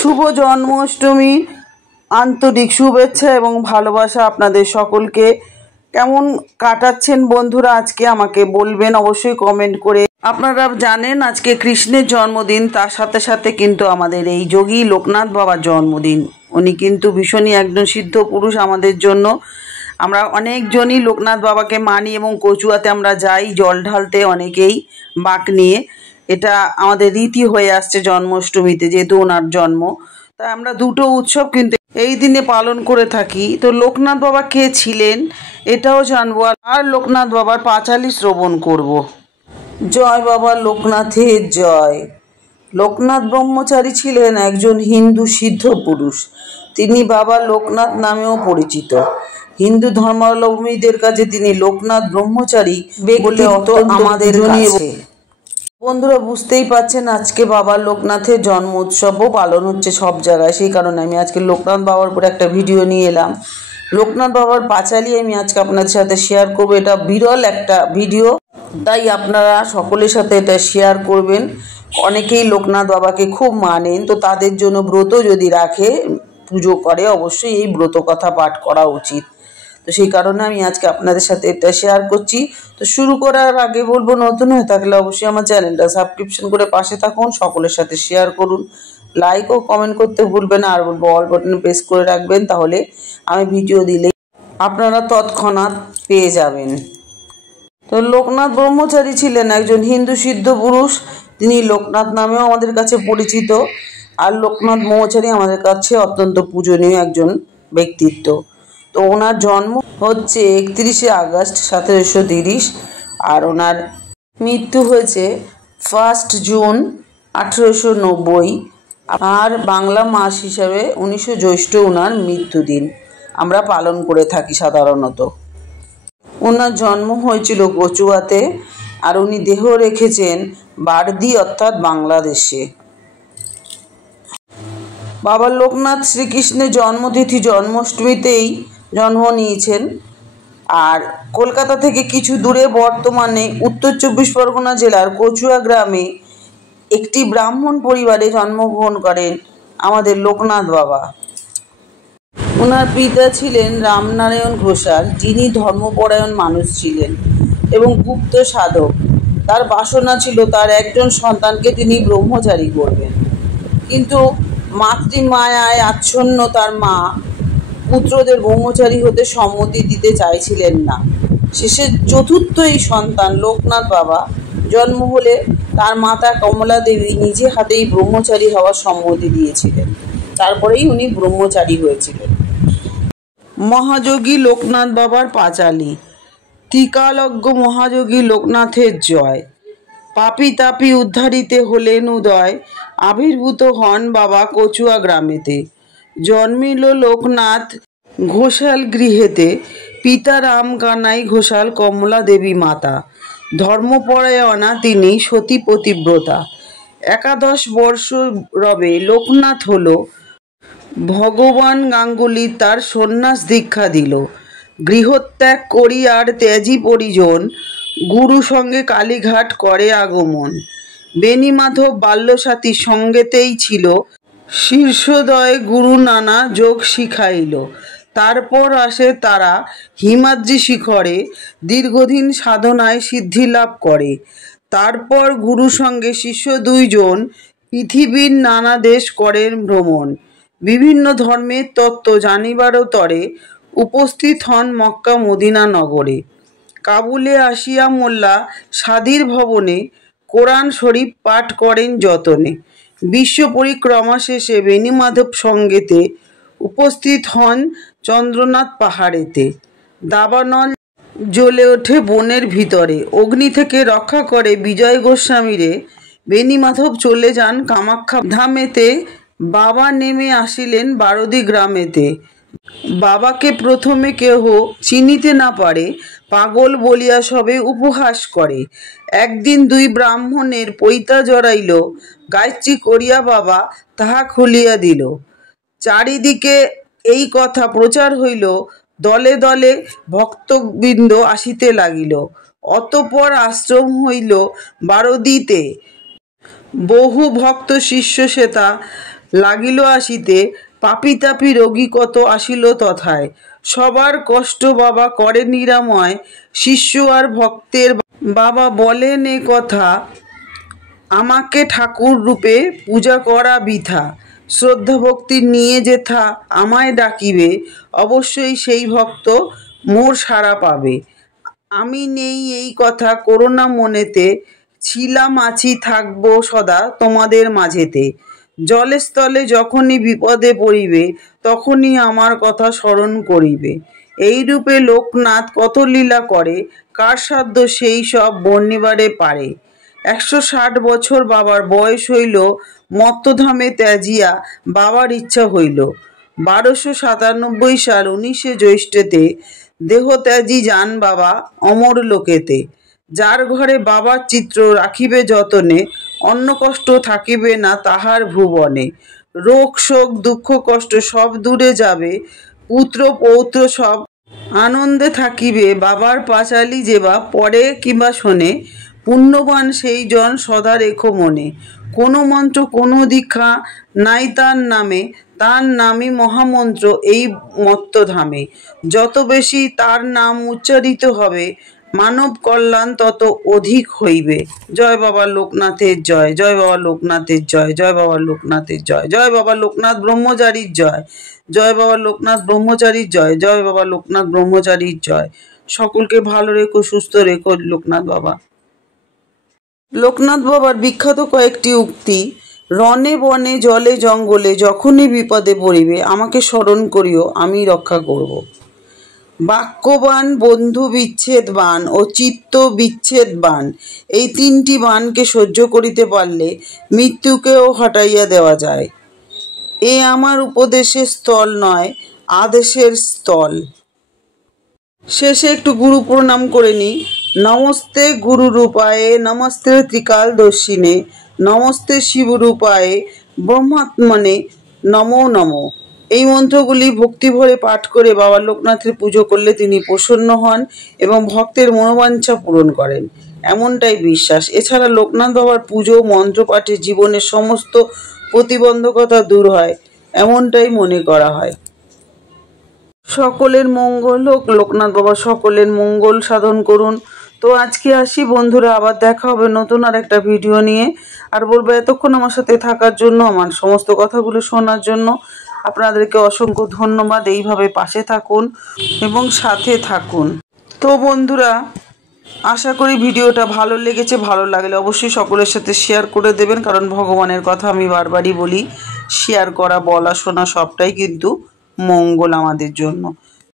শুভ জন্মাষ্টমী, আন্তরিক শুভেচ্ছা এবং ভালোবাসা আপনাদের সকলকে। কেমন কাটাচ্ছেন বন্ধুরা আজকে আমাকে বলবেন অবশ্যই কমেন্ট করে। আপনারা জানেন আজকে কৃষ্ণের জন্মদিন, তার সাথে সাথে কিন্তু আমাদের এই যোগী লোকনাথ বাবার জন্মদিন। উনি কিন্তু ভীষণই একজন সিদ্ধ পুরুষ আমাদের জন্য। আমরা অনেকজনই লোকনাথ বাবাকে মানি এবং কচুয়াতে আমরা যাই জল ঢালতে, অনেকেই বাঁক নিয়ে। এটা আমাদের রীতি হয়ে আসছে জন্মাষ্টমীতে, যেহেতু ওনার জন্ম, তাই আমরা দুটো উৎসব কিন্তু এই দিনে পালন করে থাকি। তো লোকনাথ বাবা কে ছিলেন এটাও জানবো, আর লোকনাথ বাবার পাঁচালি শ্রবণ করব। জয় বাবা লোকনাথের জয়। লোকনাথ ব্রহ্মচারী ছিলেন একজন হিন্দু সিদ্ধ পুরুষ। তিনি বাবা লোকনাথ নামেও পরিচিত। হিন্দু ধর্মাবলম্বীদের কাছে তিনি লোকনাথ ব্রহ্মচারী বলে আমাদের কাছে। বন্ধুরা বুঝতেই পারছেন আজকে বাবা লোকনাথের জন্ম উৎসবও পালন হচ্ছে সব জায়গায়, সেই কারণে আমি আজকে লোকনাথ বাবার উপরে একটা ভিডিও নিয়ে এলাম। লোকনাথ বাবার পাঁচালি আমি আজকে আপনাদের সাথে শেয়ার করবো। এটা বিরল একটা ভিডিও, তাই আপনারা সকলের সাথে এটা শেয়ার করবেন। অনেকেই লোকনাথ বাবাকে খুব মানেন, তো তাদের জন্য ব্রত যদি রাখে, পুজো করে, অবশ্যই এই ব্রত কথা পাঠ করা উচিত। তো সেই কারণে আমি আজকে আপনাদের সাথে এটা শেয়ার করছি। তো শুরু করার আগে বলবো, নতুন হয়ে থাকলে অবশ্যই আমার চ্যানেলটা সাবস্ক্রিপশন করে পাশে থাকুন, সকলের সাথে শেয়ার করুন, লাইক ও কমেন্ট করতে ভুলবেন না। আর বলবো অল বাটনে প্রেস করে রাখবেন, তাহলে আমি ভিডিও দিলেই আপনারা তৎক্ষণাৎ পেয়ে যাবেন। তো লোকনাথ ব্রহ্মচারী ছিলেন একজন হিন্দু সিদ্ধ পুরুষ। তিনি লোকনাথ নামেও আমাদের কাছে পরিচিত। আর লোকনাথ ব্রহ্মচারী আমাদের কাছে অত্যন্ত পূজনীয় একজন ব্যক্তিত্ব। তো ওনার জন্ম হচ্ছে 31শে আগস্ট 1730, আর ওনার মৃত্যু হয়েছে 1 জুন 1890। আর বাংলা মাস হিসাবে 19 জ্যৈষ্ঠ ওনার মৃত্যুদিন আমরা পালন করে থাকি সাধারণত। ওনার জন্ম হয়েছিল কচুয়াতে, আর উনি দেহ রেখেছেন বারদি অর্থাৎ বাংলাদেশে। বাবা লোকনাথ শ্রীকৃষ্ণের জন্মতিথি জন্মাষ্টমীতেই জন্ম নিয়েছেন। আর কলকাতা থেকে কিছু দূরে বর্তমানে উত্তর 24 পরগনা জেলার কচুয়া গ্রামে একটি ব্রাহ্মণ পরিবারে জন্মগ্রহণ করেন আমাদের লোকনাথ বাবা। ওনার পিতা ছিলেন রামনারায়ণ ঘোষাল, যিনি ধর্মপরায়ণ মানুষ ছিলেন এবং গুপ্ত সাধক। তার বাসনা ছিল তার একজন সন্তানকে তিনি ব্রহ্মচারী করবেন, কিন্তু মাতৃমায়ায় আচ্ছন্ন তার মা পুত্রদের ব্রহ্মচারী হতে সম্মতি দিতে চাইছিলেন না। শেষে চতুর্থ এই সন্তান লোকনাথ বাবা জন্ম হলে তার মাতা কমলা দেবী নিজে হাতেই ব্রহ্মচারী হওয়ার সম্মতি দিয়েছিলেন। তারপরেই উনি ব্রহ্মচারী হয়েছিলেন। মহাযোগী লোকনাথ বাবার পাঁচালি। ত্রিকালজ্ঞ মহাযোগী লোকনাথের জয়। পাপী তাপী উদ্ধারিতে হলেন উদয়, আবির্ভূত হন বাবা কচুয়া গ্রামেতে। জন্মিল লোকনাথ ঘোষাল গৃহেতে, পিতা রাম কানাই ঘোষাল কমলা দেবী মাতা। ধর্মপরায়ণা তিনি সতী পতিব্রতা। 11 বর্ষ রবে লোকনাথ হল, ভগবান গাঙ্গুলি তার সন্ন্যাস দীক্ষা দিল। গৃহত্যাগ করি আর ত্যাজি পরিজন, গুরু সঙ্গে কালীঘাট করে আগমন। বেণীমাধব বাল্যসাথী সঙ্গেতেই ছিল, শীর্ষোদয় গুরু নানা যোগ শিখাইল। তারপর আসে তারা হিমাদ্রি শিখরে, দীর্ঘদিন সাধনায় সিদ্ধি লাভ করে। তারপর গুরু সঙ্গে শিষ্য 2 জন, পৃথিবীর নানা দেশ করেন ভ্রমণ। বিভিন্ন ধর্মের তত্ত্ব জানিবারও তরে, উপস্থিত হন মক্কা মদিনা নগরে। কাবুলে আসিয়া মোল্লা সাদির ভবনে, কোরআন শরীফ পাঠ করেন যতনে। বিশ্ব পরিক্রমা শেষে বেণীমাধব সঙ্গেতে, উপস্থিত হন চন্দ্রনাথ পাহাড়েতে। দাবানল জ্বলে ওঠে বনের ভিতরে, অগ্নি থেকে রক্ষা করে বিজয় গোস্বামীরে। বেণীমাধব চলে যান কামাখ্যা ধামেতে, বাবা নেমে আসিলেন বারদি গ্রামেতে। বাবাকে প্রথমে কেহ চিনিতে না পারে, পাগল বলিয়া সবে উপহাস করে। একদিন 2 ব্রাহ্মণের পৈতা জড়াইল, গায়ত্রী করিয়া বাবা তাহা খুলিয়া দিল। চারিদিকে এই কথা প্রচার হইল, দলে দলে ভক্তবৃন্দ আসিতে লাগিল। অতঃপর আশ্রম হইল বারদিতে, বহু ভক্ত শিষ্য সেতা লাগিল আসিতে, পাপি তাপি রোগী কত আসিল তথায়। সবার কষ্ট বাবা করে নিরাময়, শিষ্য আর ভক্তের বাবা বলেন এ কথা, আমাকে ঠাকুর রূপে পূজা করা বৃথা। শ্রদ্ধা ভক্তি নিয়ে যেথা আমায় ডাকিবে, অবশ্যই সেই ভক্ত মোর সাড়া পাবে। আমি নেই এই কথা করোনা মনেতে, ছিলাম আছি থাকবো সদা তোমাদের মাঝেতে। জলে স্থলে যখনই বিপদে পড়িবে, তখনই আমার কথা স্মরণ করিবে। এইরূপে লোকনাথ কত লীলা করে, কার সাধ্য সেই সব বর্ণিবারে পারে। 160 বছর বাবার বয়স হইল, মত্তধামে ত্যাজিয়া বাবার ইচ্ছা হইল। 1297 সাল 19 জ্যৈষ্ঠতে দেহত্যাজি যান বাবা অমর লোকেতে। যার ঘরে বাবার চিত্র রাখিবে যতনে, অন্ন কষ্ট থাকিবে না তাহার ভুবনে। রোগ শোক দুঃখ কষ্ট সব দূরে যাবে, পুত্র পৌত্র সব আনন্দে থাকিবে। বাবার পাঁচালি যেবা পড়ে কিংবা শোনে, পুণ্যবান সেই জন সদা রেখো মনে। কোনো মন্ত্র কোনো দীক্ষা নাই তার নামে, তার নামই মহামন্ত্র এই মত্তধামে। যত বেশি তার নাম উচ্চারিত হবে, মানব কল্যাণ তত অধিক হইবে। জয় বাবা লোকনাথের জয়, জয় বাবা লোকনাথের জয়, জয় বাবা লোকনাথের জয়, জয় বাবা লোকনাথ ব্রহ্মচারীর জয়, জয় বাবা লোকনাথ ব্রহ্মচারীর জয়, জয় বাবা লোকনাথ ব্রহ্মচারীর জয়। সকলকে ভালো রেখো, সুস্থ রেখো লোকনাথ বাবা। লোকনাথ বাবার বিখ্যাত কয়েকটি উক্তি, রণে বনে জলে জঙ্গলে যখনই বিপদে পড়িবে, আমাকে স্মরণ করিও, আমি রক্ষা করব। বাক্যবান, বন্ধু বিচ্ছেদ বান ও চিত্ত বিচ্ছেদ বান, এই 3টি বানকে সহ্য করিতে পারলে মৃত্যুকেও হটাইয়া দেওয়া যায়। এ আমার উপদেশের স্থল নয়, আদেশের স্থল। শেষে একটু গুরু প্রণাম করে নিই। নমস্তে গুরু রূপায়ে, নমস্তে ত্রিকালদর্শিনে, নমস্তে শিবরূপায়ে, ব্রহ্মাত্মনে নমো নমো। এই মন্ত্রগুলি ভক্তি ভরে পাঠ করে বাবা লোকনাথের পুজো করলে তিনি প্রসন্ন হন এবং ভক্তের মনোবাঞ্ছা পূরণ করেন, এমনটাই বিশ্বাস। এছাড়া লোকনাথ বাবার পুজো মন্ত্র পাঠে জীবনের সমস্ত প্রতিবন্ধকতা দূর হয়, এমনটাই মনে করা হয়। সকলের মঙ্গল হোক, লোকনাথ বাবা সকলের মঙ্গল সাধন করুন। তো আজকে আসি বন্ধুরা, আবার দেখা হবে নতুন আর একটা ভিডিও নিয়ে। আর বলবো এতক্ষণ আমার সাথে থাকার জন্য, আমার সমস্ত কথাগুলো শোনার জন্য আপনাদেরকে অসংখ্য ধন্যবাদ। এইভাবে পাশে থাকুন এবং সাথে থাকুন। তো বন্ধুরা, আশা করি ভিডিওটা ভালো লেগেছে। ভালো লাগলে অবশ্যই সকলের সাথে শেয়ার করে দেবেন, কারণ ভগবানের কথা আমি বারবারই বলি, শেয়ার করা, বলা, শোনা সবটাই কিন্তু মঙ্গল আমাদের জন্য।